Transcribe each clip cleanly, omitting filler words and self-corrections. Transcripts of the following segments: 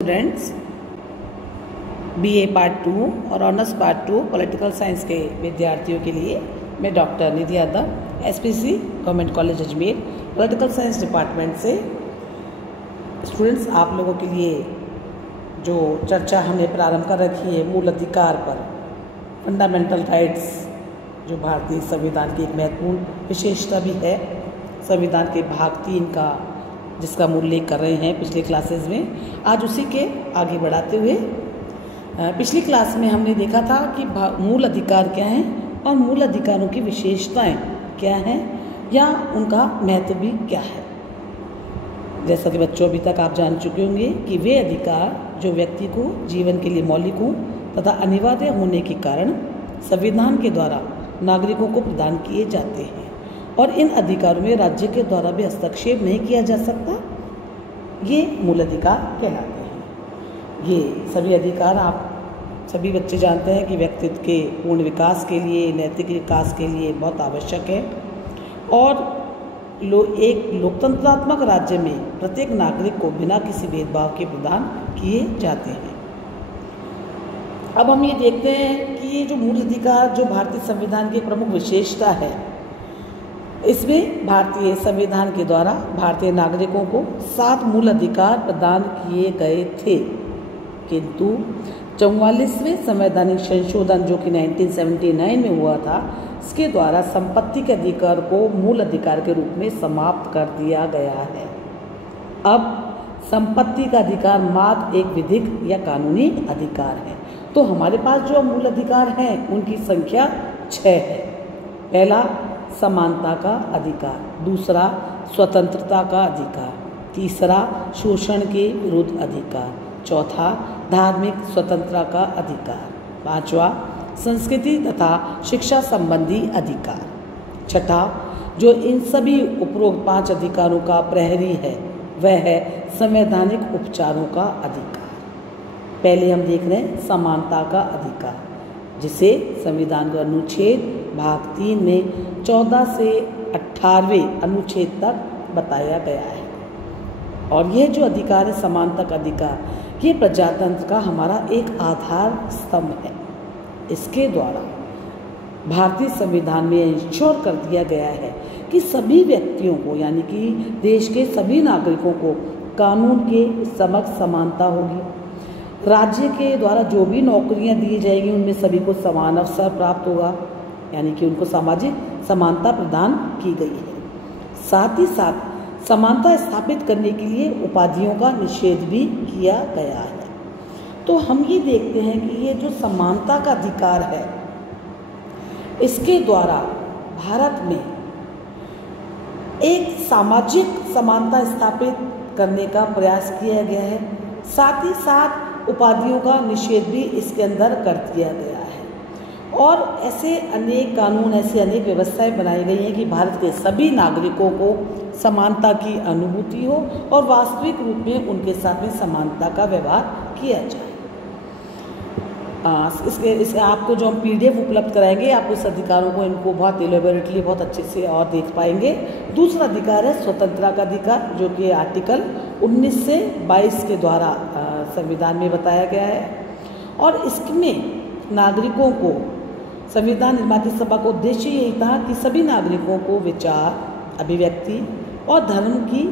Students BA part 2 और honours part 2 political science के विद्यार्थियों के लिए मैं doctor Nidhi Yadav SPC government college Ajmer political science department से स्टूडेंट्स आप लोगों के लिए जो चर्चा हमने प्रारंभ कर रखी है मूल अधिकार पर, फंडामेंटल राइट्स जो भारतीय संविधान की एक महत्वपूर्ण विशेषता भी है, संविधान के भाग 3 का जिसका हम उल्लेख कर रहे हैं पिछले क्लासेस में। आज उसी के आगे बढ़ाते हुए पिछली क्लास में हमने देखा था कि मूल अधिकार क्या हैं और मूल अधिकारों की विशेषताएं क्या हैं या उनका महत्व भी क्या है। जैसा कि बच्चों अभी तक आप जान चुके होंगे कि वे अधिकार जो व्यक्ति को जीवन के लिए मौलिक हों तथा अनिवार्य होने के कारण संविधान के द्वारा नागरिकों को प्रदान किए जाते हैं और इन अधिकारों में राज्य के द्वारा भी हस्तक्षेप नहीं किया जा सकता, ये मूल अधिकार कहलाते हैं। ये सभी अधिकार आप सभी बच्चे जानते हैं कि व्यक्तित्व के पूर्ण विकास के लिए, नैतिक विकास के लिए बहुत आवश्यक है और एक लोकतंत्रात्मक राज्य में प्रत्येक नागरिक को बिना किसी भेदभाव के प्रदान किए जाते हैं। अब हम ये देखते हैं कि ये जो मूल अधिकार जो भारतीय संविधान की एक प्रमुख विशेषता है, इसमें भारतीय संविधान के द्वारा भारतीय नागरिकों को 7 मूल अधिकार प्रदान किए गए थे, किंतु 44वें संवैधानिक संशोधन जो कि 1979 में हुआ था, इसके द्वारा संपत्ति के अधिकार को मूल अधिकार के रूप में समाप्त कर दिया गया है। अब संपत्ति का अधिकार मात्र एक विधिक या कानूनी अधिकार है। तो हमारे पास जो मूल अधिकार हैं उनकी संख्या 6 है। पहला समानता का अधिकार, दूसरा स्वतंत्रता का अधिकार, तीसरा शोषण के विरुद्ध अधिकार, चौथा धार्मिक स्वतंत्रता का अधिकार, पांचवा संस्कृति तथा शिक्षा संबंधी अधिकार, छठा जो इन सभी उपरोक्त 5 अधिकारों का प्रहरी है वह है संवैधानिक उपचारों का अधिकार। पहले हम देख रहे हैं समानता का अधिकार, जिसे संविधान का अनुच्छेद भाग 3 में 14 से 18वें अनुच्छेद तक बताया गया है। और यह जो अधिकार है समानता का अधिकार, ये प्रजातंत्र का हमारा एक आधार स्तंभ है। इसके द्वारा भारतीय संविधान में इंश्योर कर दिया गया है कि सभी व्यक्तियों को यानी कि देश के सभी नागरिकों को कानून के समक्ष समानता होगी। राज्य के द्वारा जो भी नौकरियां दी जाएंगी उनमें सभी को समान अवसर प्राप्त होगा, यानी कि उनको सामाजिक समानता प्रदान की गई है। साथ ही साथ समानता स्थापित करने के लिए उपाधियों का निषेध भी किया गया है। तो हम ये देखते हैं कि ये जो समानता का अधिकार है, इसके द्वारा भारत में एक सामाजिक समानता स्थापित करने का प्रयास किया गया है। साथ ही साथ उपाधियों का निषेध भी इसके अंदर कर दिया गया है और ऐसे अनेक कानून, ऐसे अनेक व्यवस्थाएं बनाई गई हैं कि भारत के सभी नागरिकों को समानता की अनुभूति हो और वास्तविक रूप में उनके साथ में समानता का व्यवहार किया जाए। इसके आपको जो हम PDF उपलब्ध कराएंगे, आप इस अधिकारों को इनको बहुत इलेबोरेटली बहुत अच्छे से और देख पाएंगे। दूसरा अधिकार है स्वतंत्रता का अधिकार, जो कि आर्टिकल 19 से 22 के द्वारा संविधान में बताया गया है और इसमें नागरिकों को संविधान निर्माता सभा का उद्देश्य यही था कि सभी नागरिकों को विचार, अभिव्यक्ति और धर्म की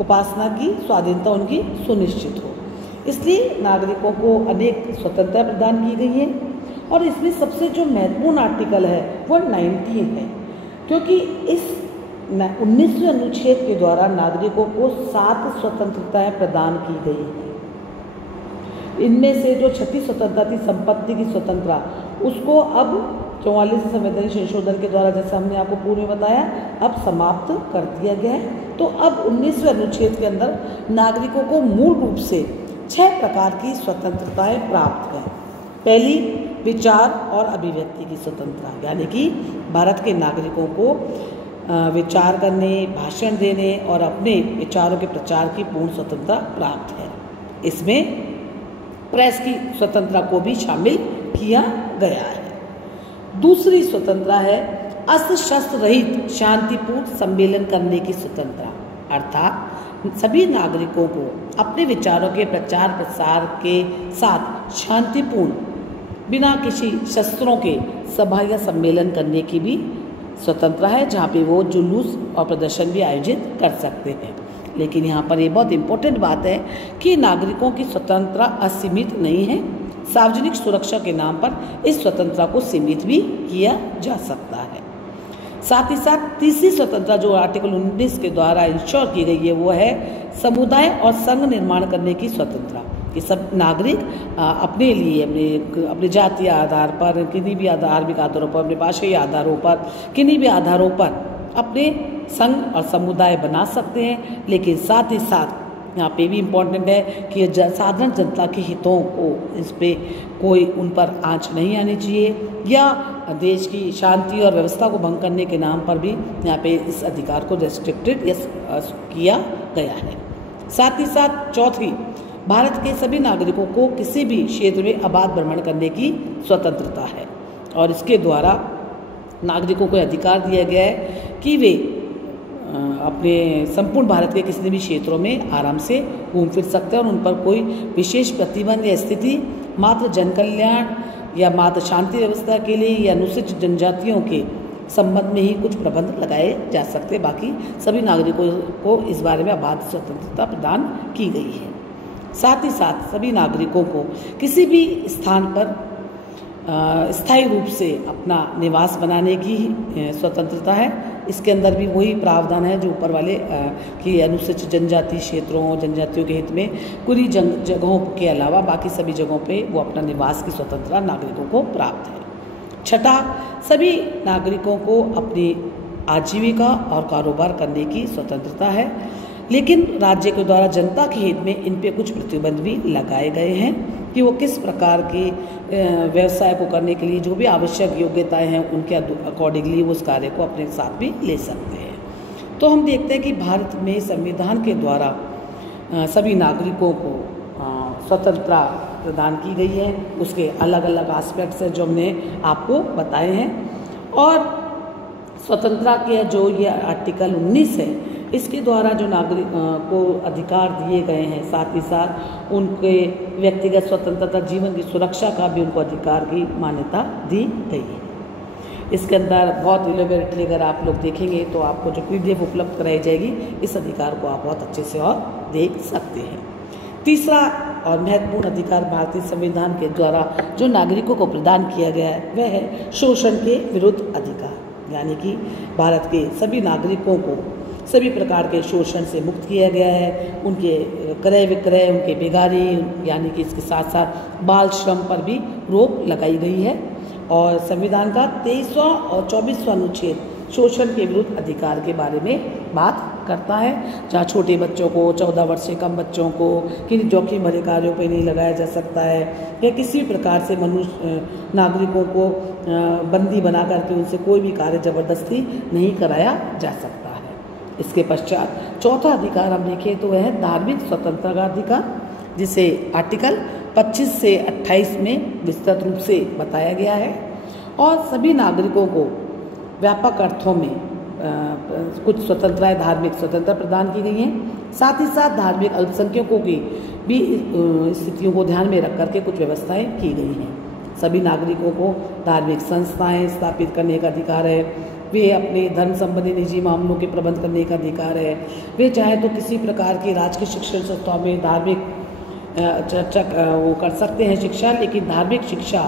उपासना की स्वाधीनता उनकी सुनिश्चित हो। इसलिए नागरिकों को अनेक स्वतंत्रता प्रदान की गई है और इसमें सबसे जो महत्वपूर्ण आर्टिकल है वो 19 है, क्योंकि इस 19वें अनुच्छेद के द्वारा नागरिकों को 7 स्वतंत्रताएं प्रदान की गई हैं। इनमें से जो 36 स्वतंत्रता थी, संपत्ति की स्वतंत्रता, उसको अब 44वें संवैधानिक संशोधन के द्वारा, जैसे हमने आपको पूर्व में बताया, अब समाप्त कर दिया गया है। तो अब 19वें अनुच्छेद के अंदर नागरिकों को मूल रूप से 6 प्रकार की स्वतंत्रताएं प्राप्त हैं। पहली विचार और अभिव्यक्ति की स्वतंत्रता, यानी कि भारत के नागरिकों को विचार करने, भाषण देने और अपने विचारों के प्रचार की पूर्ण स्वतंत्रता प्राप्त है। इसमें प्रेस की स्वतंत्रता को भी शामिल किया गया है। दूसरी स्वतंत्रता है अस्त्र शस्त्र रहित शांतिपूर्ण सम्मेलन करने की स्वतंत्रता, अर्थात सभी नागरिकों को अपने विचारों के प्रचार प्रसार के साथ शांतिपूर्ण बिना किसी शस्त्रों के सभा या सम्मेलन करने की भी स्वतंत्रता है, जहाँ पे वो जुलूस और प्रदर्शन भी आयोजित कर सकते हैं। लेकिन यहाँ पर ये बहुत इम्पोर्टेंट बात है कि नागरिकों की स्वतंत्रता असीमित नहीं है। सार्वजनिक सुरक्षा के नाम पर इस स्वतंत्रता को सीमित भी किया जा सकता है। साथ ही साथ तीसरी स्वतंत्रता जो आर्टिकल 19 के द्वारा इंश्योर की गई है वो है समुदाय और संघ निर्माण करने की स्वतंत्रता, कि सब नागरिक अपने लिए अपने जातीय आधार पर, किन्हीं भी धार्मिक आधारों पर, अपने भाषाई आधारों पर, किन्हीं भी आधारों पर अपने संघ और समुदाय बना सकते हैं। लेकिन साथ ही साथ यहाँ पे भी इम्पोर्टेंट है कि साधारण जनता के हितों को इस पे कोई उन पर आंच नहीं आनी चाहिए या देश की शांति और व्यवस्था को भंग करने के नाम पर भी यहाँ पे इस अधिकार को रेस्ट्रिक्टेड किया गया है। साथ ही साथ चौथी, भारत के सभी नागरिकों को किसी भी क्षेत्र में आबाद भ्रमण करने की स्वतंत्रता है और इसके द्वारा नागरिकों को अधिकार दिया गया है कि वे अपने संपूर्ण भारत के किसी भी क्षेत्रों में आराम से घूम फिर सकते हैं और उन पर कोई विशेष प्रतिबंध या स्थिति मात्र जन कल्याण या मात्र शांति व्यवस्था के लिए या अनुसूचित जनजातियों के संबंध में ही कुछ प्रबंध लगाए जा सकते। बाकी सभी नागरिकों को इस बारे में आबाद स्वतंत्रता प्रदान की गई है। साथ ही साथ सभी नागरिकों को किसी भी स्थान पर स्थायी रूप से अपना निवास बनाने की स्वतंत्रता है। इसके अंदर भी वही प्रावधान है जो ऊपर वाले कि अनुसूचित जनजाति क्षेत्रों, जनजातियों के हित में कुछ जगहों के अलावा बाकी सभी जगहों पे वो अपना निवास की स्वतंत्रता नागरिकों को प्राप्त है। छठा, सभी नागरिकों को अपनी आजीविका और कारोबार करने की स्वतंत्रता है, लेकिन राज्य के द्वारा जनता के हित में इन पे कुछ प्रतिबंध भी लगाए गए हैं कि वो किस प्रकार के व्यवसाय को करने के लिए जो भी आवश्यक योग्यताएं हैं उनके अकॉर्डिंगली वो उस कार्य को अपने साथ भी ले सकते हैं। तो हम देखते हैं कि भारत में संविधान के द्वारा सभी नागरिकों को स्वतंत्रता प्रदान की गई है। उसके अलग अलग एस्पेक्ट्स हैं जो हमने आपको बताए हैं और स्वतंत्रता के जो ये आर्टिकल 19 है इसके द्वारा जो नागरिक को अधिकार दिए गए हैं, साथ ही साथ उनके व्यक्तिगत स्वतंत्रता, जीवन की सुरक्षा का भी उनको अधिकार की मान्यता दी गई है। इसके अंदर बहुत इलेबोरेटली अगर आप लोग देखेंगे तो आपको जो PDF उपलब्ध कराई जाएगी इस अधिकार को आप बहुत अच्छे से और देख सकते हैं। तीसरा और महत्वपूर्ण अधिकार भारतीय संविधान के द्वारा जो नागरिकों को प्रदान किया गया है वह है शोषण के विरुद्ध अधिकार, यानी कि भारत के सभी नागरिकों को सभी प्रकार के शोषण से मुक्त किया गया है। उनके क्रय विक्रय, उनके बेगारी, यानी कि इसके साथ साथ बाल श्रम पर भी रोक लगाई गई है और संविधान का 23वां और 24वां अनुच्छेद शोषण के विरुद्ध अधिकार के बारे में बात करता है, जहाँ छोटे बच्चों को, 14 वर्ष से कम बच्चों को किसी जोखिम भरे कार्यों पर नहीं लगाया जा सकता है या किसी भी प्रकार से मनुष्य नागरिकों को बंदी बना करके उनसे कोई भी कार्य जबरदस्ती नहीं कराया जा सकता है। इसके पश्चात चौथा अधिकार हम देखें तो वह है धार्मिक स्वतंत्रता का अधिकार, जिसे आर्टिकल 25 से 28 में विस्तृत रूप से बताया गया है और सभी नागरिकों को व्यापक अर्थों में कुछ स्वतंत्रताएं, धार्मिक स्वतंत्रता प्रदान की गई हैं। साथ ही साथ धार्मिक अल्पसंख्यकों की भी स्थितियों को ध्यान में रख करके कुछ व्यवस्थाएं की गई हैं। सभी नागरिकों को धार्मिक संस्थाएं स्थापित करने का अधिकार है, वे अपने धर्म संबंधी निजी मामलों के प्रबंध करने का अधिकार है, वे चाहे तो किसी प्रकार की राजकीय शिक्षण संस्थाओं में धार्मिक चर्चा वो कर सकते हैं शिक्षा, लेकिन धार्मिक शिक्षा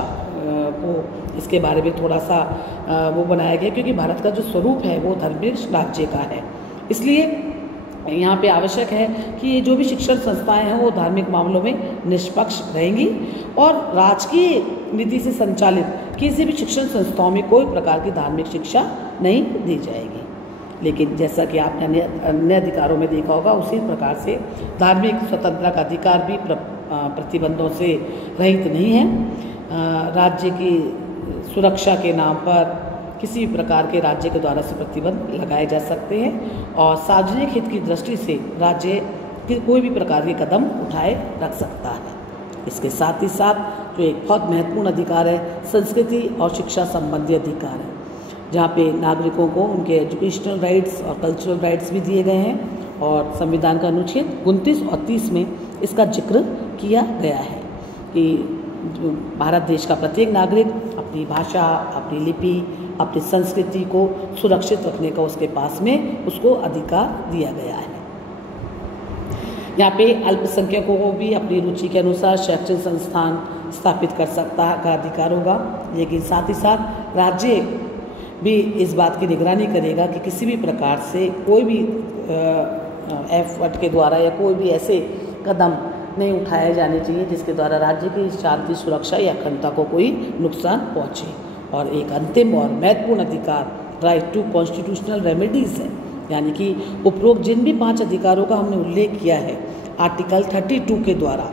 को इसके बारे में थोड़ा सा वो बनाया गया क्योंकि भारत का जो स्वरूप है वो धार्मिक राज्य का है। इसलिए यहाँ पे आवश्यक है कि ये जो भी शिक्षण संस्थाएं हैं वो धार्मिक मामलों में निष्पक्ष रहेंगी और राजकीय नीति से संचालित किसी भी शिक्षण संस्थाओं में कोई प्रकार की धार्मिक शिक्षा नहीं दी जाएगी। लेकिन जैसा कि आपने अन्य अधिकारों में देखा होगा उसी प्रकार से धार्मिक स्वतंत्रता का अधिकार भी प्रतिबंधों से रहित नहीं है। राज्य की सुरक्षा के नाम पर किसी भी प्रकार के राज्य के द्वारा से प्रतिबंध लगाए जा सकते हैं और सार्वजनिक हित की दृष्टि से राज्य कोई भी प्रकार के कदम उठाए रख सकता है। इसके साथ ही साथ जो एक बहुत महत्वपूर्ण अधिकार है संस्कृति और शिक्षा संबंधी अधिकार है, जहाँ पे नागरिकों को उनके एजुकेशनल राइट्स और कल्चरल राइट्स भी दिए गए हैं और संविधान का अनुच्छेद 29 और 30 में इसका जिक्र किया गया है कि जो भारत देश का प्रत्येक नागरिक अपनी भाषा, अपनी लिपि, अपनी संस्कृति को सुरक्षित रखने का उसके पास में उसको अधिकार दिया गया है। यहाँ पे अल्पसंख्यकों को भी अपनी रुचि के अनुसार शैक्षणिक संस्थान स्थापित कर सकता का अधिकार होगा, लेकिन साथ ही साथ राज्य भी इस बात की निगरानी करेगा कि किसी भी प्रकार से कोई भी एफर्ट के द्वारा या कोई भी ऐसे कदम नहीं उठाए जाने चाहिए जिसके द्वारा राज्य की शांति, सुरक्षा या अखंडता को कोई नुकसान पहुँचे। और एक अंतिम और महत्वपूर्ण अधिकार राइट टू कॉन्स्टिट्यूशनल रेमेडीज़ है, यानी कि उपरोक्त जिन भी 5 अधिकारों का हमने उल्लेख किया है आर्टिकल 32 के द्वारा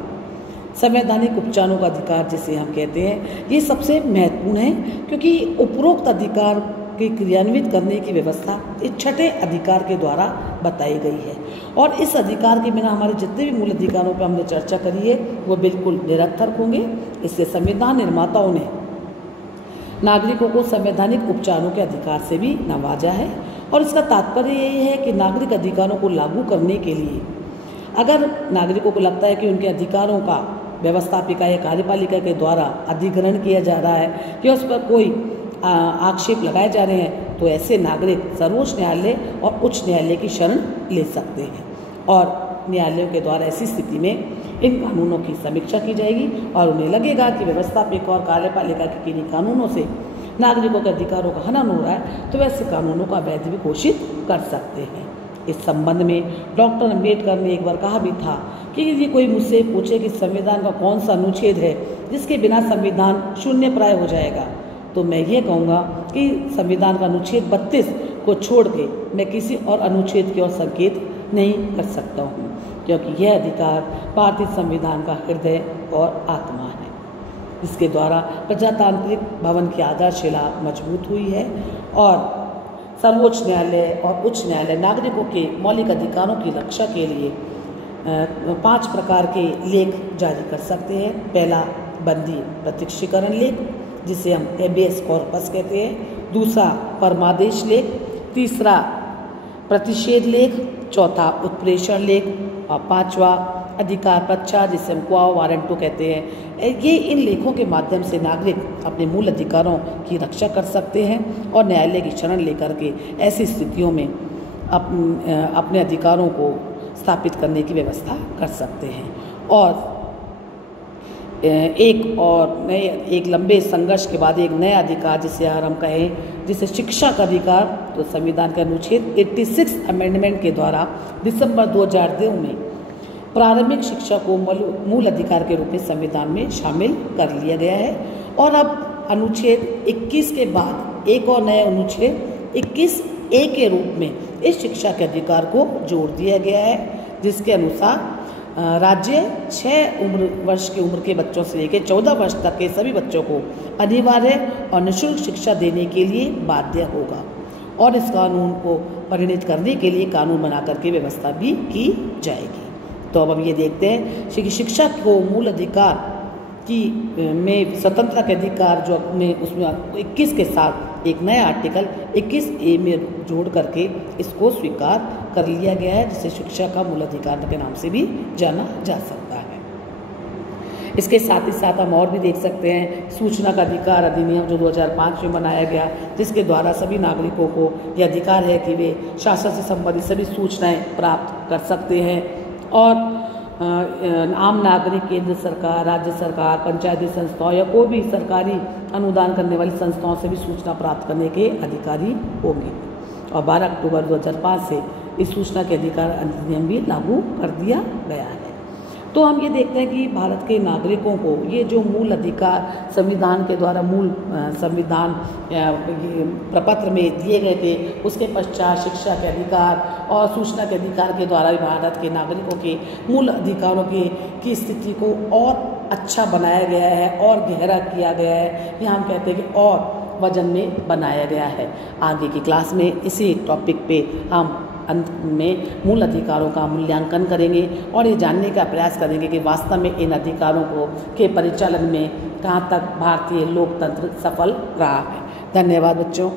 संवैधानिक उपचारों का अधिकार जिसे हम कहते हैं, ये सबसे महत्वपूर्ण है क्योंकि उपरोक्त अधिकार के क्रियान्वित करने की व्यवस्था इस 6ठे अधिकार के द्वारा बताई गई है। और इस अधिकार के बिना हमारे जितने भी मूल अधिकारों पर हमने चर्चा करी है वो बिल्कुल निरर्थक होंगे। इससे संविधान निर्माताओं ने नागरिकों को संवैधानिक उपचारों के अधिकार से भी नवाजा है और इसका तात्पर्य यही है कि नागरिक अधिकारों को लागू करने के लिए अगर नागरिकों को लगता है कि उनके अधिकारों का व्यवस्थापिका या कार्यपालिका के द्वारा अधिग्रहण किया जा रहा है या उस पर कोई आक्षेप लगाए जा रहे हैं तो ऐसे नागरिक सर्वोच्च न्यायालय और उच्च न्यायालय की शरण ले सकते हैं और न्यायालयों के द्वारा ऐसी स्थिति में इन कानूनों की समीक्षा की जाएगी और उन्हें लगेगा कि व्यवस्थापिका और कार्यपालिका के किन्हीं कानूनों से नागरिकों के अधिकारों का हनन हो रहा है तो वैसे कानूनों का वैध भी घोषित कर सकते हैं। इस संबंध में डॉक्टर अम्बेडकर ने एक बार कहा भी था कि यदि कोई मुझसे पूछे कि संविधान का कौन सा अनुच्छेद है जिसके बिना संविधान शून्य प्राय हो जाएगा, तो मैं ये कहूँगा कि संविधान का अनुच्छेद 32 को छोड़ के मैं किसी और अनुच्छेद की ओर संकेत नहीं कर सकता हूँ, क्योंकि यह अधिकार भारतीय संविधान का हृदय और आत्मा है। इसके द्वारा प्रजातांत्रिक भवन की आधारशिला मजबूत हुई है और सर्वोच्च न्यायालय और उच्च न्यायालय नागरिकों के मौलिक अधिकारों की रक्षा के लिए 5 प्रकार के लेख जारी कर सकते हैं। पहला, बंदी प्रत्यक्षीकरण लेख जिसे हम हेबियस कॉर्पस कहते हैं। दूसरा, परमादेश लेख। तीसरा, प्रतिषेध लेख। चौथा, उत्प्रेषण लेख। और 5वां, अधिकार पक्षाघात जिसे हम क्वा वारंटो कहते हैं। ये इन लेखों के माध्यम से नागरिक अपने मूल अधिकारों की रक्षा कर सकते हैं और न्यायालय की शरण लेकर के ऐसी स्थितियों में अपने अधिकारों को स्थापित करने की व्यवस्था कर सकते हैं। और एक लंबे संघर्ष के बाद एक नया अधिकार जिसे अगर हम कहें जिसे शिक्षा का अधिकार, तो संविधान के अनुच्छेद 86 अमेंडमेंट के द्वारा दिसंबर 2002 में प्रारंभिक शिक्षा को मूल अधिकार के रूप में संविधान में शामिल कर लिया गया है। और अब अनुच्छेद 21 के बाद एक और नया अनुच्छेद 21A के रूप में इस शिक्षा के अधिकार को जोड़ दिया गया है, जिसके अनुसार राज्य 6 वर्ष की उम्र के बच्चों से लेकर 14 वर्ष तक के सभी बच्चों को अनिवार्य और निःशुल्क शिक्षा देने के लिए बाध्य होगा और इस कानून को परिणत करने के लिए कानून बना करके व्यवस्था भी की जाएगी। तो अब हम ये देखते हैं कि शिक्षा को मूल अधिकार की में स्वतंत्रता के अधिकार जो अपने उसमें 21 के साथ एक नया आर्टिकल 21A में जोड़ करके इसको स्वीकार कर लिया गया है, जिसे शिक्षा का मूल अधिकार के नाम से भी जाना जा सकता है। इसके साथ ही साथ हम और भी देख सकते हैं सूचना का अधिकार अधिनियम जो 2005 में बनाया गया, जिसके द्वारा सभी नागरिकों को यह अधिकार है कि वे शासन से संबंधित सभी सूचनाएं प्राप्त कर सकते हैं और आम नागरिक केंद्र सरकार, राज्य सरकार, पंचायती संस्थाओं या कोई भी सरकारी अनुदान करने वाली संस्थाओं से भी सूचना प्राप्त करने के अधिकारी होंगे। और 12 अक्टूबर 2005 से इस सूचना के अधिकार अधिनियम भी लागू कर दिया गया है। तो हम ये देखते हैं कि भारत के नागरिकों को ये जो मूल अधिकार संविधान के द्वारा मूल संविधान प्रपत्र में दिए गए थे, उसके पश्चात शिक्षा के अधिकार और सूचना के अधिकार के द्वारा भारत के नागरिकों के मूल अधिकारों की स्थिति को और अच्छा बनाया गया है और गहरा किया गया है, या हम कहते हैं कि और वजन में बनाया गया है। आगे की क्लास में इसी टॉपिक पे हम अंत में मूल अधिकारों का मूल्यांकन करेंगे और ये जानने का प्रयास करेंगे कि वास्तव में इन अधिकारों के परिचालन में कहाँ तक भारतीय लोकतंत्र सफल रहा है। धन्यवाद बच्चों।